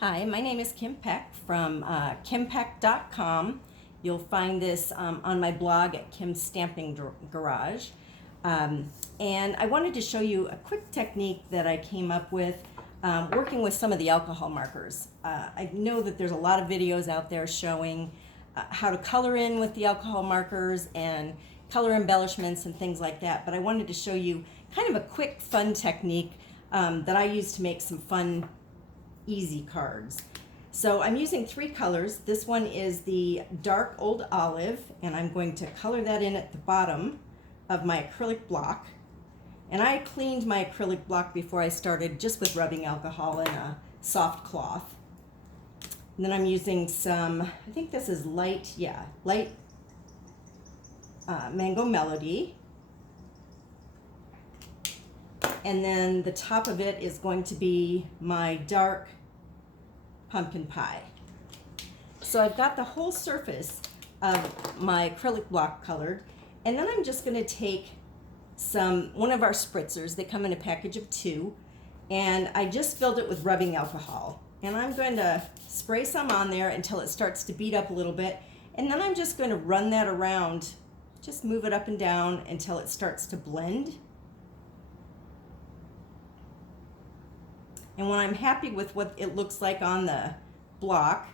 Hi, my name is Kim Peck from kimpeck.com. You'll find this on my blog at Kim's Stamping Garage. And I wanted to show you a quick technique that I came up with working with some of the alcohol markers. I know that there's a lot of videos out there showing how to color in with the alcohol markers and color embellishments and things like that, but I wanted to show you kind of a quick fun technique that I use to make some fun easy cards. So I'm using three colors. This one is the dark old olive, and I'm going to color that in at the bottom of my acrylic block. And I cleaned my acrylic block before I started just with rubbing alcohol in a soft cloth. And then I'm using some, I think this is light Mango Melody. And then the top of it is going to be my dark pumpkin pie. So I've got the whole surface of my acrylic block colored, and then I'm just going to take one of our spritzers. They come in a package of 2, and I just filled it with rubbing alcohol. And I'm going to spray some on there until it starts to beat up a little bit, and then I'm just going to run that around, just move it up and down until it starts to blend. And when I'm happy with what it looks like on the block,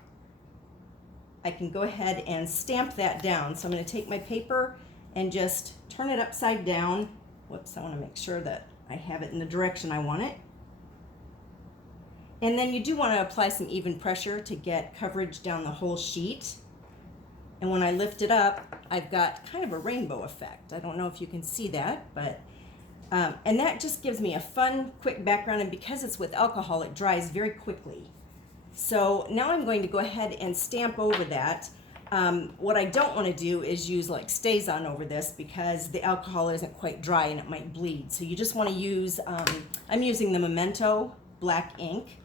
I can go ahead and stamp that down. So I'm going to take my paper and just turn it upside down. Whoops, I want to make sure that I have it in the direction I want it. And then you do want to apply some even pressure to get coverage down the whole sheet. And when I lift it up, I've got kind of a rainbow effect. I don't know if you can see that, but and that just gives me a fun, quick background, and because it's with alcohol, it dries very quickly. So now I'm going to go ahead and stamp over that. What I don't want to do is use like StazOn over this because the alcohol isn't quite dry and it might bleed. So you just want to use, I'm using the Memento black ink,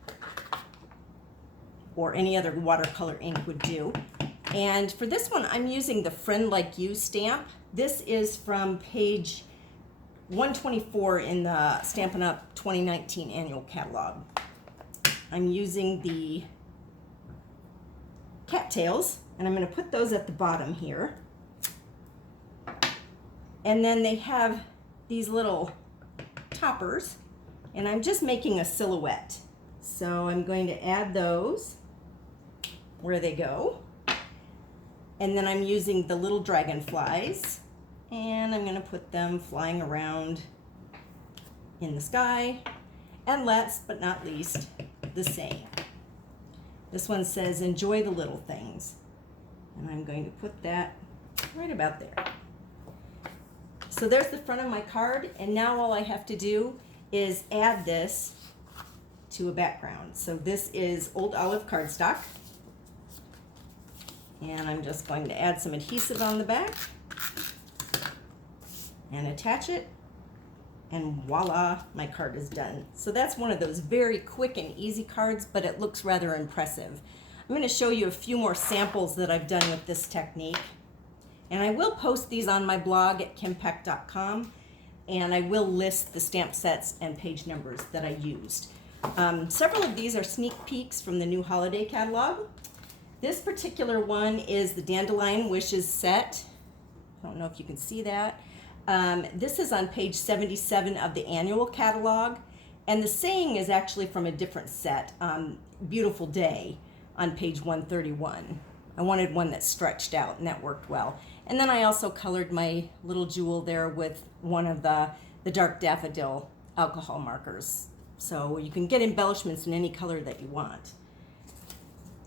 or any other watercolor ink would do. And for this one, I'm using the Friend Like You stamp. This is from page 124 in the Stampin' Up 2019 annual catalog. I'm using the cattails, and I'm going to put those at the bottom here. And then they have these little toppers, and I'm just making a silhouette. So I'm going to add those where they go. And then I'm using the little dragonflies, and I'm going to put them flying around in the sky. And last but not least, the saying. This one says, "Enjoy the little things." And I'm going to put that right about there. So there's the front of my card, and now all I have to do is add this to a background. So this is old olive cardstock. And I'm just going to add some adhesive on the back and attach it, and voila, my card is done. So that's one of those very quick and easy cards, but it looks rather impressive. I'm going to show you a few more samples that I've done with this technique, and I will post these on my blog at kimpeck.com, and I will list the stamp sets and page numbers that I used. Several of these are sneak peeks from the new holiday catalog. This particular one is the Dandelion Wishes set. I don't know if you can see that. This is on page 77 of the annual catalog, and the saying is actually from a different set, Beautiful Day, on page 131. I wanted one that stretched out, and that worked well. And then I also colored my little jewel there with one of the dark daffodil alcohol markers. So you can get embellishments in any color that you want.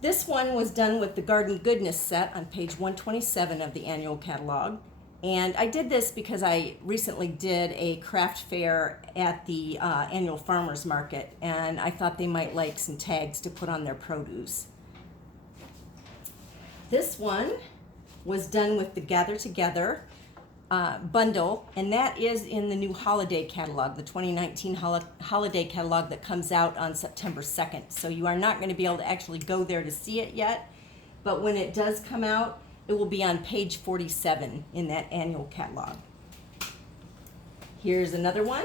This one was done with the Garden Goodness set on page 127 of the annual catalog. And I did this because I recently did a craft fair at the annual farmers market, and I thought they might like some tags to put on their produce. This one was done with the Gather Together bundle, and that is in the new holiday catalog, the 2019 holiday catalog that comes out on September 2nd. So you are not going to be able to actually go there to see it yet, but when it does come out, it will be on page 47 in that annual catalog. Here's another one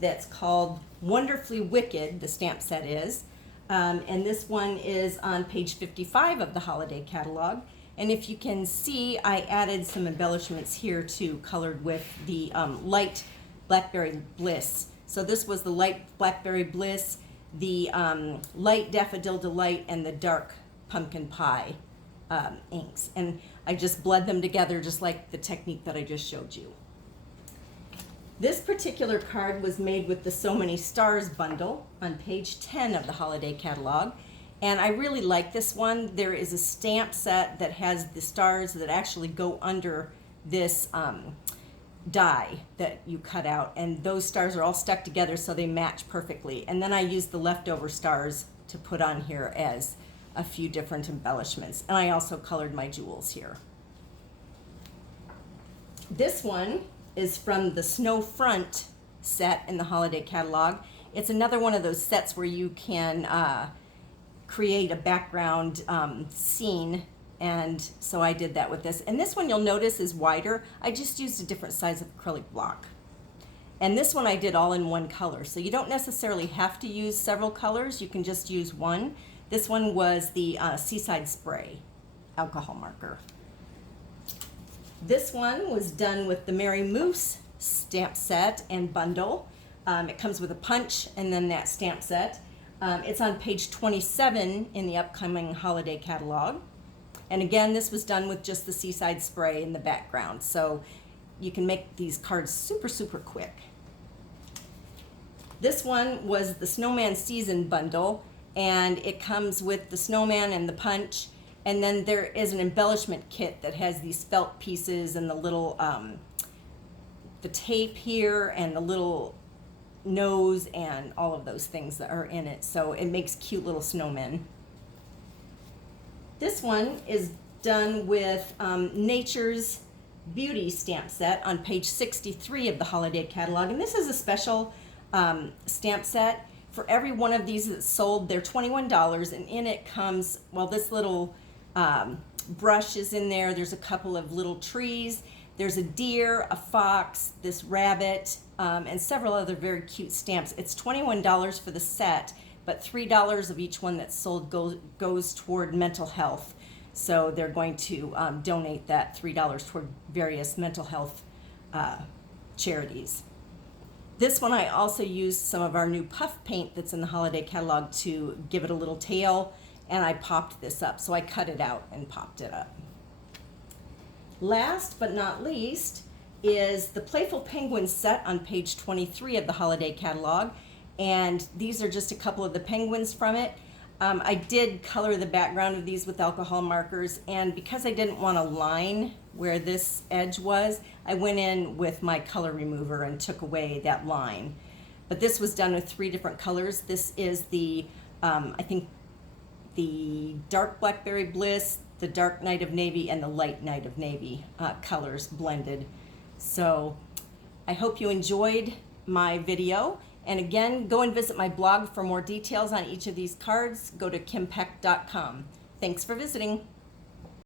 that's called Wonderfully Wicked, the stamp set is. And this one is on page 55 of the holiday catalog. And if you can see, I added some embellishments here too, colored with the light Blackberry Bliss. So this was the light Blackberry Bliss, the light Daffodil Delight, and the dark Pumpkin Pie inks. And I just bled them together just like the technique that I just showed you. This particular card was made with the So Many Stars bundle on page 10 of the holiday catalog. And I really like this one. There is a stamp set that has the stars that actually go under this die that you cut out. And those stars are all stuck together so they match perfectly. And then I used the leftover stars to put on here as a few different embellishments. And I also colored my jewels here. This one is from the Snow Front set in the holiday catalog. It's another one of those sets where you can create a background scene, and so I did that with this. And this one you'll notice is wider. I just used a different size of acrylic block. And this one I did all in one color, so you don't necessarily have to use several colors, you can just use one. This one was the Seaside Spray alcohol marker. This one was done with the Merry Moose stamp set and bundle. It comes with a punch and then that stamp set. It's on page 27 in the upcoming holiday catalog. And again, this was done with just the Seaside Spray in the background. So you can make these cards super, super quick. This one was the Snowman Season bundle, and it comes with the snowman and the punch. And then there is an embellishment kit that has these felt pieces and the little, the tape here and the little nose and all of those things that are in it. So it makes cute little snowmen. This one is done with Nature's Beauty stamp set on page 63 of the holiday catalog. And this is a special stamp set. For every one of these that's sold, they're $21, and in it comes, well, this little brush is in there. There's a couple of little trees. There's a deer, a fox, this rabbit, and several other very cute stamps. It's $21 for the set, but $3 of each one that's sold goes toward mental health. So they're going to donate that $3 toward various mental health charities. This one I also used some of our new puff paint that's in the holiday catalog to give it a little tail, and I popped this up. So I cut it out and popped it up. Last but not least is the Playful Penguins set on page 23 of the holiday catalog. And these are just a couple of the penguins from it. I did color the background of these with alcohol markers, and because I didn't want to line where this edge was, I went in with my color remover and took away that line. But this was done with 3 different colors. This is the, I think, the dark Blackberry Bliss, the dark Night of Navy, and the light Night of Navy colors blended. So I hope you enjoyed my video. And again, go and visit my blog for more details on each of these cards. Go to kimpeck.com. Thanks for visiting.